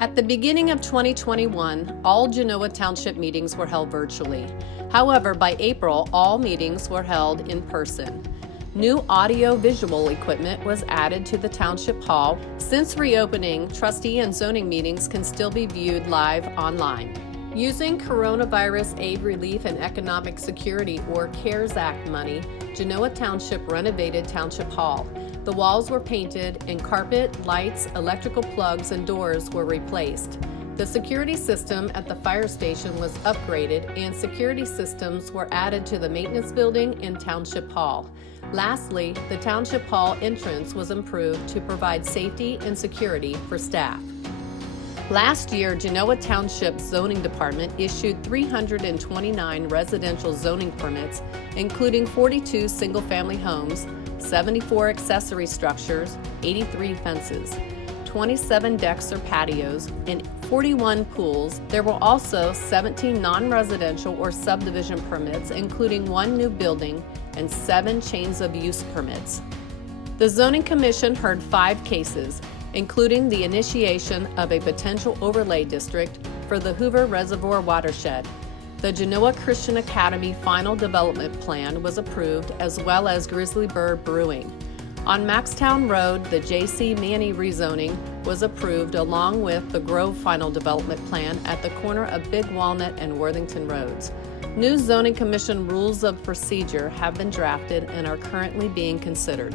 At the beginning of 2021, all Genoa Township meetings were held virtually. However, by April, all meetings were held in person. New audio-visual equipment was added to the Township Hall. Since reopening, trustee and zoning meetings can still be viewed live online. Using Coronavirus Aid Relief and Economic Security or CARES Act money, Genoa Township renovated Township Hall. The walls were painted and carpet, lights, electrical plugs, and doors were replaced. The security system at the fire station was upgraded and security systems were added to the maintenance building and Township Hall. Lastly, the Township Hall entrance was improved to provide safety and security for staff. Last year, Genoa Township's zoning department issued 329 residential zoning permits, including 42 single-family homes, 74 accessory structures, 83 fences, 27 decks or patios, and 41 pools. There were also 17 non-residential or subdivision permits, including 1 new building and 7 chains of use permits. The Zoning Commission heard 5 cases, including the initiation of a potential overlay district for the Hoover Reservoir watershed. The Genoa Christian Academy final development plan was approved, as well as Grizzly Brewing. On Maxtown Road, the J.C. Manny rezoning was approved, along with the Grove final development plan at the corner of Big Walnut and Worthington Roads. New Zoning Commission rules of procedure have been drafted and are currently being considered.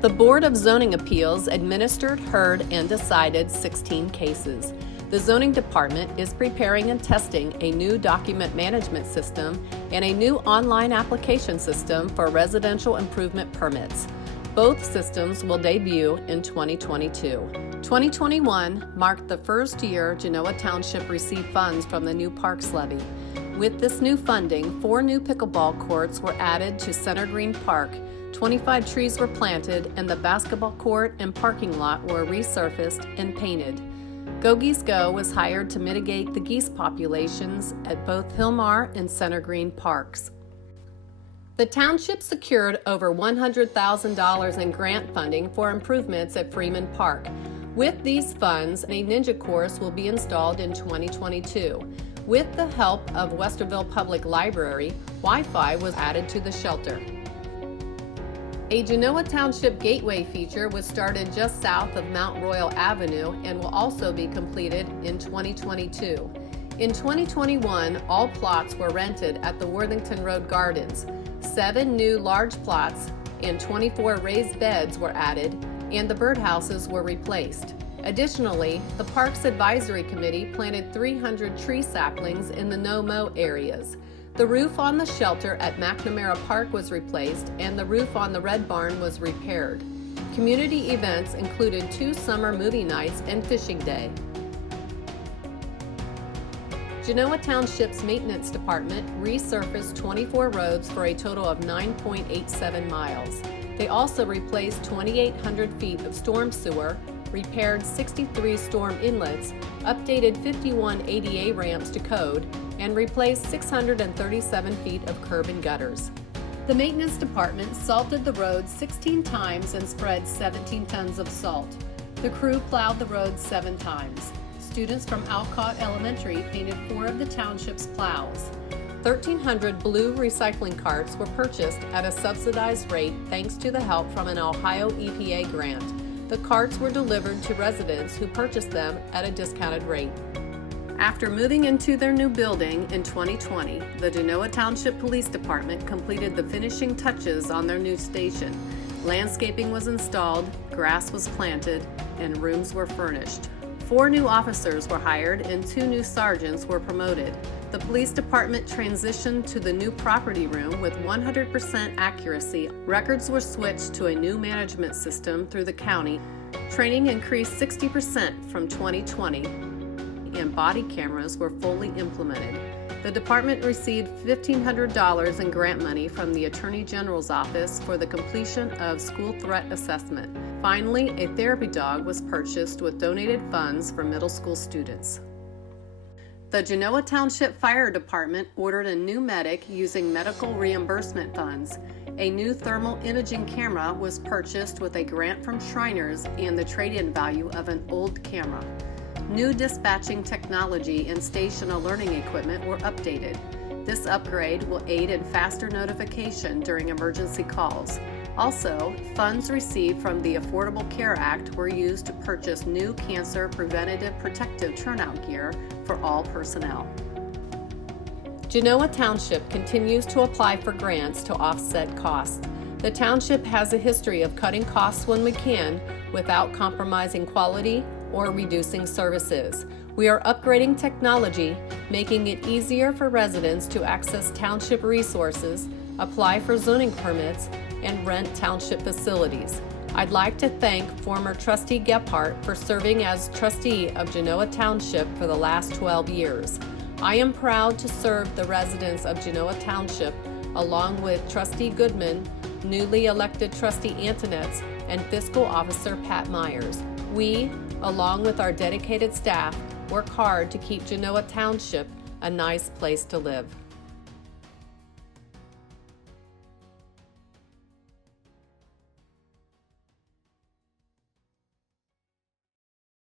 The Board of Zoning Appeals administered, heard, and decided 16 cases. The Zoning Department is preparing and testing a new document management system and a new online application system for residential improvement permits. Both systems will debut in 2022. 2021 marked the first year Genoa Township received funds from the new Parks Levy. With this new funding, 4 new pickleball courts were added to Center Green Park, 25 trees were planted, and the basketball court and parking lot were resurfaced and painted. Go Geese Go was hired to mitigate the geese populations at both Hillmar and Center Green parks. The township secured over $100,000 in grant funding for improvements at Freeman Park. With these funds, a ninja course will be installed in 2022. With the help of Westerville Public Library, Wi-Fi was added to the shelter. A Genoa Township Gateway feature was started just south of Mount Royal Avenue and will also be completed in 2022. In 2021, all plots were rented at the Worthington Road Gardens. 7 new large plots and 24 raised beds were added, and the birdhouses were replaced. Additionally, the Parks Advisory Committee planted 300 tree saplings in the no-mow areas. The roof on the shelter at McNamara Park was replaced, and the roof on the Red Barn was repaired. Community events included 2 summer movie nights and fishing day. Genoa Township's Maintenance Department resurfaced 24 roads for a total of 9.87 miles. They also replaced 2,800 feet of storm sewer, repaired 63 storm inlets, updated 51 ADA ramps to code, and replaced 637 feet of curb and gutters. The Maintenance Department salted the roads 16 times and spread 17 tons of salt. The crew plowed the roads 7 times. Students from Alcott Elementary painted 4 of the township's plows. 1,300 blue recycling carts were purchased at a subsidized rate thanks to the help from an Ohio EPA grant. The carts were delivered to residents who purchased them at a discounted rate. After moving into their new building in 2020, the Genoa Township Police Department completed the finishing touches on their new station. Landscaping was installed, grass was planted, and rooms were furnished. 4 new officers were hired and 2 new sergeants were promoted. The police department transitioned to the new property room with 100% accuracy. Records were switched to a new management system through the county. Training increased 60% from 2020, and body cameras were fully implemented. The department received $1,500 in grant money from the Attorney General's office for the completion of school threat assessment. Finally, a therapy dog was purchased with donated funds for middle school students. The Genoa Township Fire Department ordered a new medic using medical reimbursement funds. A new thermal imaging camera was purchased with a grant from Shriners and the trade-in value of an old camera. New dispatching technology and station learning equipment were updated. This upgrade will aid in faster notification during emergency calls. Also, funds received from the Affordable Care Act were used to purchase new cancer preventative protective turnout gear for all personnel. Genoa Township continues to apply for grants to offset costs. The township has a history of cutting costs when we can without compromising quality or reducing services. We are upgrading technology, making it easier for residents to access township resources, apply for zoning permits, and rent township facilities. I'd like to thank former Trustee Gephardt for serving as trustee of Genoa Township for the last 12 years. I am proud to serve the residents of Genoa Township along with Trustee Goodman, newly elected Trustee Antonetts, and Fiscal Officer Pat Myers. We, along with our dedicated staff, work hard to keep Genoa Township a nice place to live.